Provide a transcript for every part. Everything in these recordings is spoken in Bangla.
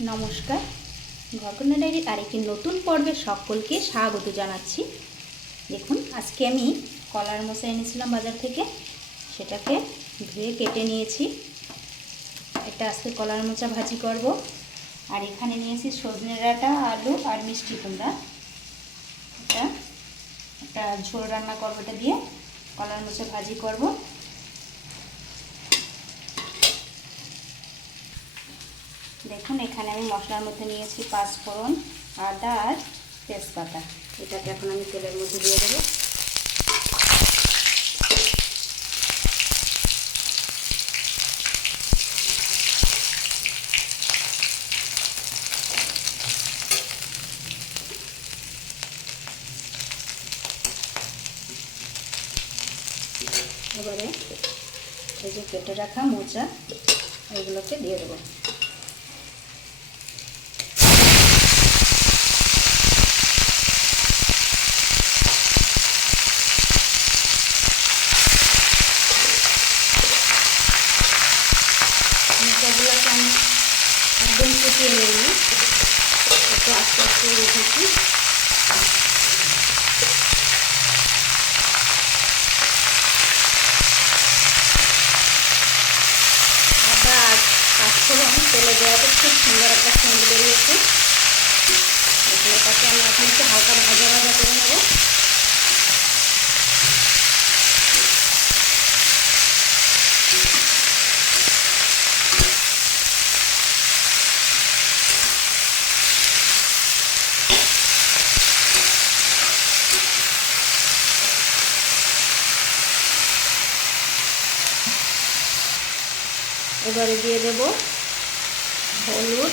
নমস্কার। ঘরকন্যা ডায়েরির আরেকটি নতুন পর্বে সকলকে স্বাগত জানাচ্ছি। দেখুন, আজকে আমি কলার মশা এনেছিলাম বাজার থেকে। সেটাকে ধুয়ে কেটে নিয়েছি। এটা আজকে কলার মোচা ভাজি করব। আর এখানে নিয়েছি সজনে ডাঁটা, আলু আর মিষ্টি কুমড়া। এটা একটা ঝোল রান্না করব এটা দিয়ে। কলার মোচা ভাজি করব। দেখুন, এখানে আমি মশলার মধ্যে নিয়েছি পাঁচফোড়ন, আদা আর তেজপাতা। এটাকে এখন আমি তেলের মধ্যে দিয়ে দেবো। এবারে এই যে কেটে রাখা মোচা, এগুলোকে দিয়ে দেবো। আস্তে রেখেছি। আদা আর পাঁচফোড়ন তেলে দেওয়াতে খুব সুন্দর একটা সেন্ট বেরিয়েছে। এগুলোটাকে আমি এখন একটু হালকা ভাজা ভাজা করে নেব। এবারে দিয়ে দেব হলুদ।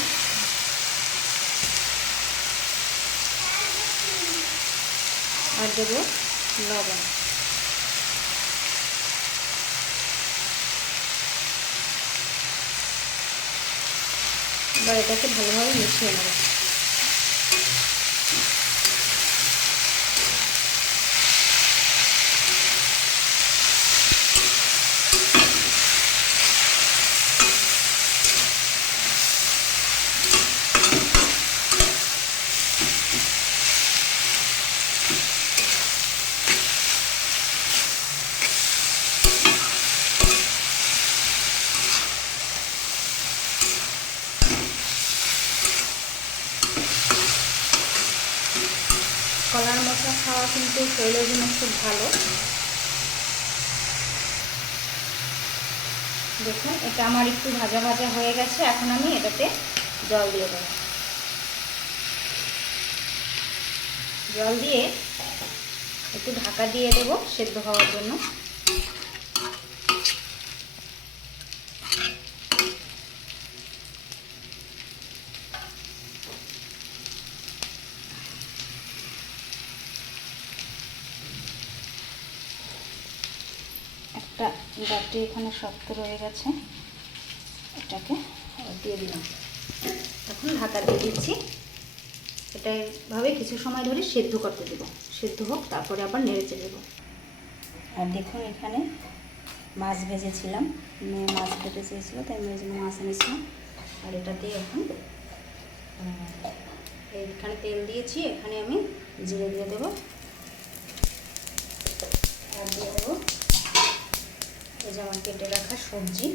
আর দেব লবণ। এবার এটাকে ভালোভাবে মিশিয়ে নেব। কলার মশলা খাওয়া কিন্তু শরীরের জন্য খুব ভালো। দেখুন, এটা আমার একটু ভাজা ভাজা হয়ে গেছে, এখন আমি এটাতে জল দিয়ে দেব। জল দিয়ে একটু ঢাকা দিয়ে দেব সেদ্ধ হওয়ার জন্য। একটা ডাটি এখানে শক্ত রয়ে গেছে। এটাকে দিয়ে দিলাম। এখন ঢাকা দিয়ে দিচ্ছি। এটা এভাবে কিছু সময় ধরে সেদ্ধ করতে দেবো। সেদ্ধ হোক, তারপরে আবার নেড়েচে দেবো। আর দেখুন এখানে মাছ ভেজেছিলাম। মেয়ে মাছ খেতে চেয়েছিলো, তাই মেয়ের জন্য মাছ এনেছিলাম। আর এটা দিয়ে এখন এখানে তেল দিয়েছি। এখানে আমি জিরে দিয়ে দেবো। আর দিয়ে দেবো আমার কেটে রাখা সবজি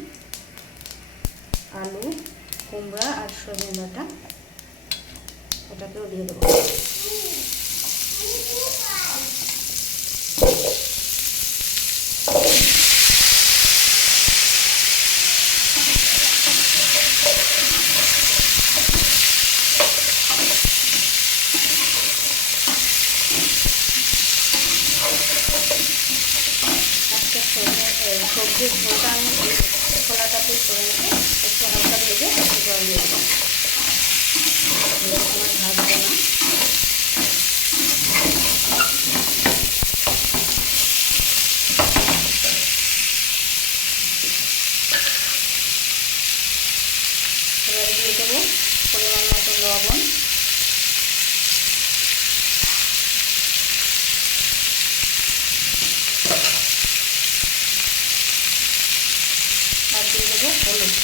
আলু কুমড়া আর সজনে ডাঁটা। ওটাকেও দিয়ে দেবো আজকে সজনে সবজির ঝোলটা আমি ছোলাটাতেই করে নেব একটু হালকা ভেজে একটু জল দিয়ে দেবো আমার ভাজবে না এবারে দিয়ে দেবো পরিমাণ মতো লবণ আর দিয়ে দেবো হলুদ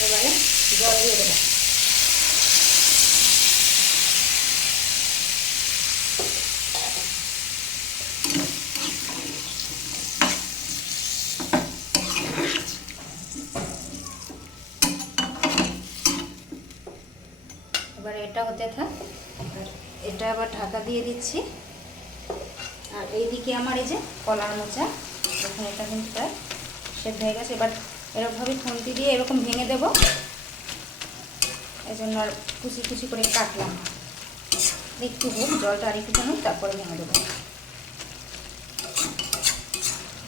এবারে জল দিয়ে দেবো এবার এটা হতে থাক আর এটা আবার ঢাকা দিয়ে দিচ্ছি। আর এইদিকে আমার এই যে কলার মোচা এখন এটা কিন্তু প্রায় সেদ্ধ হয়ে গেছে। এবার এরকমভাবে খুন্তি দিয়ে এরকম ভেঙে দেব। এই জন্য আর কুচি কুচি করে কাটলাম একটু হোক, জলটা আর একটু জানুক তারপরে ভেঙে দেবো।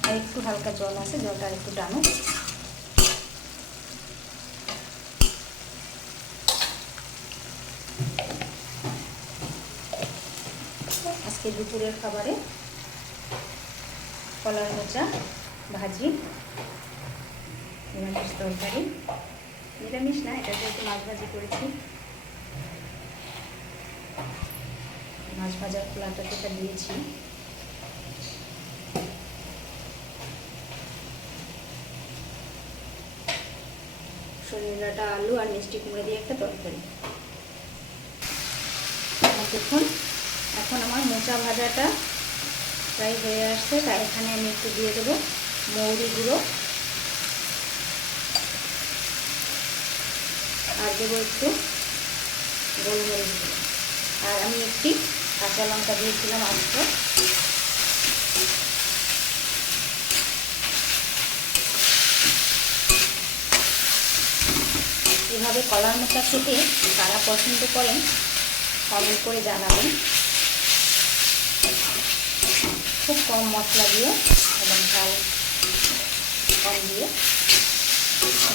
আর একটু হালকা জল আছে, জলটা আর একটু টানুক। আজকে দুপুরের খাবারে কলার মোচা ভাজি, নিরামিষ তরকারি। নিরামিষ না, এটা যেহেতু মাছ ভাজি করেছি। মাছ ভাজার খোলাটা যেটা দিয়েছি। সরিষাটা আলু আর মিষ্টি কুমড়ো দিয়ে একটা তরকারি। এখন আমার মোচা ভাজাটা প্রায় হয়ে আসছে তাই এখানে আমি একটু দিয়ে দেবো মৌরি গুঁড়ো। আর দেবো একটু গোলমরিচ গুঁড়ো। আর আমি একটি কাঁচা লঙ্কা দিয়েছিলাম আজকে এভাবে কলার মোচা খেতে কারা পছন্দ করেন, কমেন্ট করে জানাবেন খুব কম মশলা দিয়ে এবং ঝাল কম দিয়ে।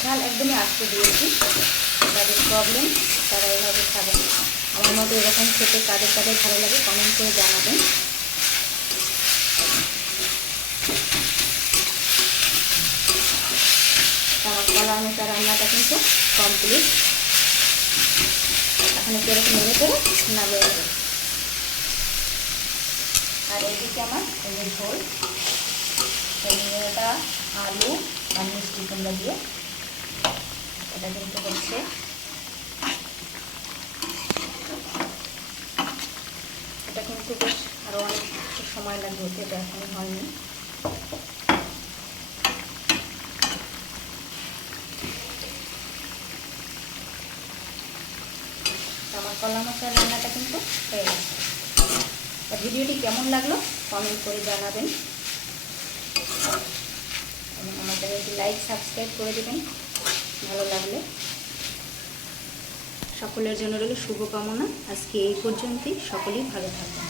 ঝাল একদমই আস্তে দিয়েছি। যাদের প্রবলেম তারা এভাবে খাবেন আমার মতো এরকম খেতে কাদের কাদের ভালো লাগে কমেন্ট করে জানাবেন। আমার কলা মোচা রান্নাটা কিন্তু কমপ্লিট এখন একটু এরকম করে নামিয়ে দেবো আর এদিকে আমার এই যে ঝোল এটা আলু আর মিষ্টি কুমড়া দিয়ে। এটা কিন্তু হচ্ছে এটা কিন্তু বেশ আরও অনেক সময় লাগবে হতে এটা এখন হয়নি। আমার কলা মশলার রান্নাটা কিন্তু হয়ে গেছে। আর ভিডিওটি কেমন লাগল কমেন্ট করে জানাবেন। এবং আমাদের একটি লাইক সাবস্ক্রাইব করে দেবেন। ভালো লাগলে। সকলের জন্য রইল শুভকামনা। আজকে এই পর্যন্তই। সকলেই ভালো থাকবেন।